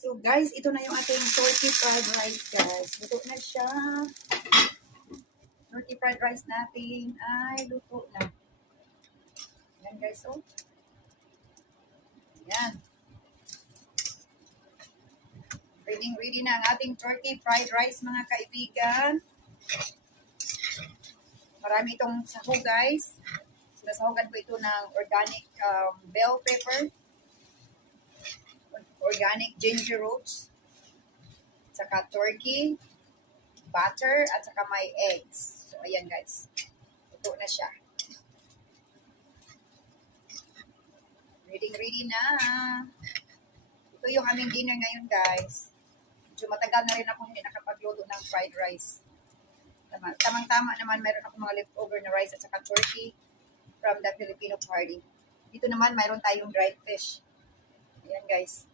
So guys, ito na yung ating turkey fried rice guys. Luto na siya. Turkey fried rice natin ay luto na. Yan guys, oh. Yan. Ready na ang ating turkey fried rice mga kaibigan. Marami itong sahog guys. Sinasahogan ko ito ng organic bell pepper, organic ginger roots, saka turkey, butter, at saka may eggs. So ayan guys. Luto na siya. Ready na. Ito yung aming dinner ngayon guys. Medyo matagal na rin ako hindi nakapagluto ng fried rice. Tamang-tama naman, meron ako mga leftover na rice at saka turkey from the Filipino party. Dito naman, mayroon tayong dried fish. Ayan guys.